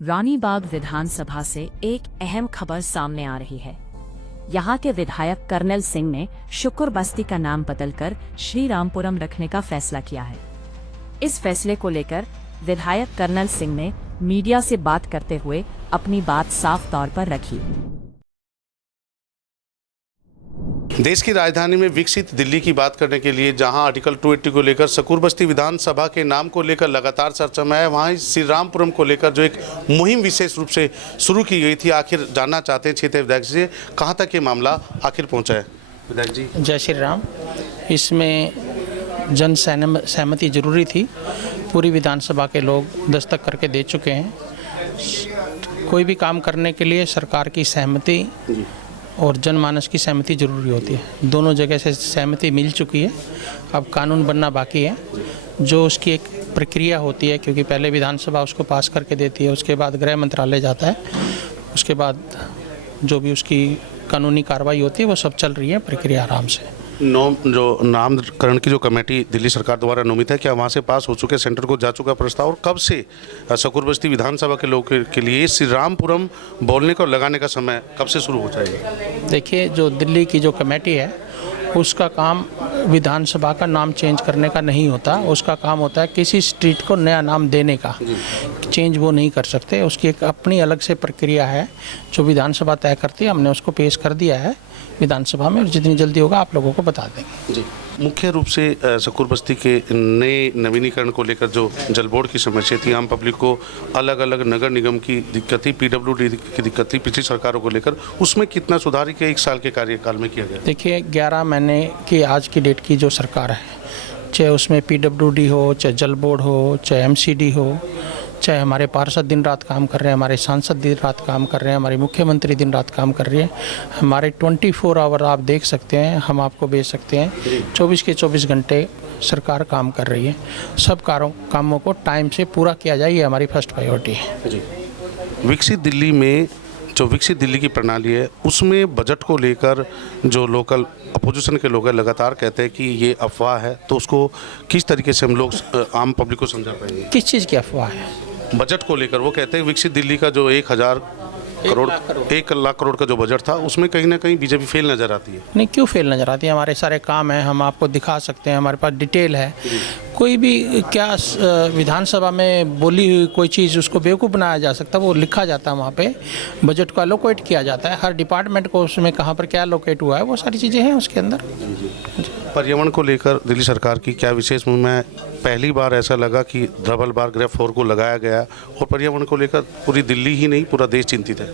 रानीबाग विधानसभा से एक अहम खबर सामने आ रही है। यहाँ के विधायक कर्नल सिंह ने शुक्र बस्ती का नाम बदलकर श्री रामपुरम रखने का फैसला किया है। इस फैसले को लेकर विधायक कर्नल सिंह ने मीडिया से बात करते हुए अपनी बात साफ तौर पर रखी। देश की राजधानी में विकसित दिल्ली की बात करने के लिए जहां आर्टिकल 280 को लेकर शकूर बस्ती विधानसभा के नाम को लेकर लगातार चर्चा में है, वहीं श्री रामपुरम को लेकर जो एक मुहिम विशेष रूप से शुरू की गई थी। आखिर जानना चाहते हैं क्षेत्रीय विधायक जी से कहां तक ये मामला आखिर पहुंचा है। विधायक जी, जय श्री राम। इसमें जन सहमति जरूरी थी। पूरी विधानसभा के लोग दस्तक करके दे चुके हैं। कोई भी काम करने के लिए सरकार की सहमति और जनमानस की सहमति जरूरी होती है। दोनों जगह से सहमति मिल चुकी है, अब कानून बनना बाकी है। जो उसकी एक प्रक्रिया होती है, क्योंकि पहले विधानसभा उसको पास करके देती है, उसके बाद गृह मंत्रालय जाता है, उसके बाद जो भी उसकी कानूनी कार्रवाई होती है वो सब चल रही है प्रक्रिया आराम से। जो नामकरण की जो कमेटी दिल्ली सरकार द्वारा नोमित है, क्या वहाँ से पास हो चुके, सेंटर को जा चुका प्रस्ताव, और कब से शकूर बस्ती विधानसभा के लोगों के लिए श्री रामपुरम बोलने को लगाने का समय कब से शुरू हो जाएगा? देखिए, जो दिल्ली की जो कमेटी है उसका काम विधानसभा का नाम चेंज करने का नहीं होता। उसका काम होता है किसी स्ट्रीट को नया नाम देने का। चेंज वो नहीं कर सकते, उसकी एक अपनी अलग से प्रक्रिया है जो विधानसभा तय करती है। हमने उसको पेश कर दिया है विधानसभा में, और जितनी जल्दी होगा आप लोगों को बता देंगे। जी, मुख्य रूप से शकूर बस्ती के नए नवीनीकरण को लेकर जो जल बोर्ड की समस्या थी, आम पब्लिक को अलग अलग नगर निगम की दिक्कत थी, PWD की दिक्कत थी पिछली सरकारों को लेकर, उसमें कितना सुधार के 1 साल के कार्यकाल में किया गया? देखिए, 11 महीने की आज की डेट की जो सरकार है, चाहे उसमें PWD हो, चाहे जल बोर्ड हो, चाहे MCD हो, चाहे हमारे पार्षद दिन रात काम कर रहे हैं, हमारे सांसद दिन रात काम कर रहे हैं, हमारे मुख्यमंत्री दिन रात काम कर रही है, हमारे 24 आवर आप देख सकते हैं, हम आपको भेज सकते हैं, 24 के 24 घंटे सरकार काम कर रही है। सब कामों को टाइम से पूरा किया जाए, ये हमारी फर्स्ट प्रायोरिटी है। जी, विकसित दिल्ली में जो विकसित दिल्ली की प्रणाली है, उसमें बजट को लेकर जो लोकल अपोजिशन के लोग हैं लगातार कहते हैं कि ये अफवाह है, तो उसको किस तरीके से हम लोग आम पब्लिक को समझा पाएंगे? किस चीज़ की अफवाह है? बजट को लेकर वो कहते हैं विकसित दिल्ली का जो 1 लाख करोड़ का जो बजट था, उसमें कहीं ना कहीं बीजेपी फेल नजर आती है। नहीं, क्यों फेल नजर आती है? हमारे सारे काम हैं, हम आपको दिखा सकते हैं, हमारे पास डिटेल है। कोई भी क्या विधानसभा में बोली हुई कोई चीज़ उसको बेवकूफ़ बनाया जा सकता है, वो लिखा जाता है वहाँ पे, बजट को एलोकेट किया जाता है, हर डिपार्टमेंट को उसमें कहाँ पर क्या एलोकेट हुआ है वो सारी चीज़ें हैं उसके अंदर। पर्यावरण को लेकर दिल्ली सरकार की क्या विशेष मुहिम है? पहली बार ऐसा लगा कि डबल बार ग्रेफ 4 को लगाया गया, और पर्यावरण को लेकर पूरी दिल्ली ही नहीं पूरा देश चिंतित है।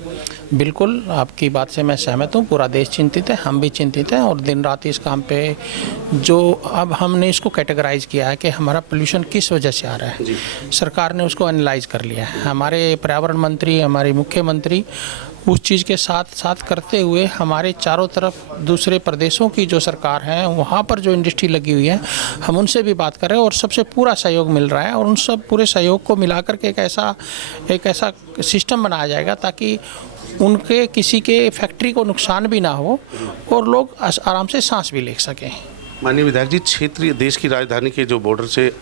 बिल्कुल, आपकी बात से मैं सहमत हूँ, पूरा देश चिंतित है, हम भी चिंतित हैं, और दिन रात इस काम पे जो अब हमने इसको कैटेगराइज किया है कि हमारा पोल्यूशन किस वजह से आ रहा है, सरकार ने उसको एनालाइज कर लिया है। हमारे पर्यावरण मंत्री, हमारे मुख्यमंत्री उस चीज़ के साथ साथ करते हुए हमारे चारों तरफ दूसरे प्रदेशों की जो सरकार है, वहाँ पर जो इंडस्ट्री लगी हुई है, हम उनसे भी बात कर रहे हैं और सबसे पूरा सहयोग मिल रहा है, और उन सब पूरे सहयोग को मिलाकर के एक ऐसा सिस्टम बनाया जाएगा ताकि उनके किसी के फैक्ट्री को नुकसान भी ना हो और लोग आराम से सांस भी ले सकें। माननीय विधायक जी, क्षेत्रीय देश की राजधानी के जो बॉर्डर से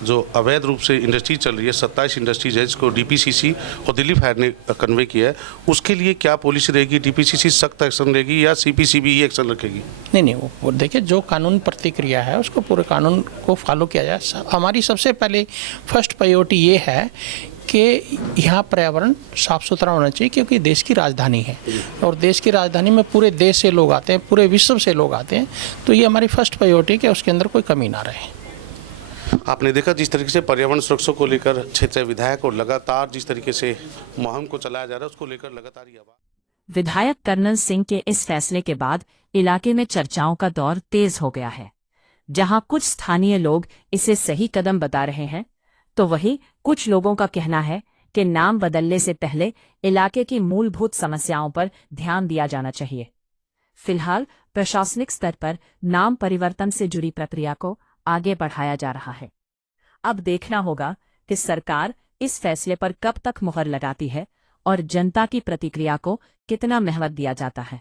जो अवैध रूप से इंडस्ट्री चल रही है, 27 इंडस्ट्रीज है जिसको DPCC और दिल्ली फायर ने कन्वे किया है, उसके लिए क्या पॉलिसी रहेगी? DPCC सख्त एक्शन लेगी या CPCB ही एक्शन रखेगी? नहीं, वो देखिए, जो कानून प्रतिक्रिया है उसको पूरे कानून को फॉलो किया जाए। हमारी सबसे पहले फर्स्ट प्रायोरिटी ये है कि यहाँ पर्यावरण साफ़ सुथरा होना चाहिए, क्योंकि देश की राजधानी है, और देश की राजधानी में पूरे देश से लोग आते हैं, पूरे विश्व से लोग आते हैं, तो ये हमारी फर्स्ट प्रायोरिटी है कि उसके अंदर कोई कमी ना रहे। आपने देखा जिस तरीके से पर्यावरण सुरक्षा को लेकर क्षेत्रीय विधायक और लगातार जिस तरीके से मुहिम को चलाया जा रहा है, उसको लेकर लगातार ही आवाज। विधायक कर्नल सिंह के इस फैसले के बाद इलाके में चर्चाओं का दौर तेज हो गया है। जहां कुछ स्थानीय लोग इसे सही कदम बता रहे हैं, तो वहीं कुछ लोगों का कहना है कि नाम बदलने से पहले इलाके की मूलभूत समस्याओं पर ध्यान दिया जाना चाहिए। फिलहाल प्रशासनिक स्तर पर नाम परिवर्तन से जुड़ी प्रक्रिया को आगे बढ़ाया जा रहा है। अब देखना होगा कि सरकार इस फैसले पर कब तक मुहर लगाती है और जनता की प्रतिक्रिया को कितना महत्व दिया जाता है।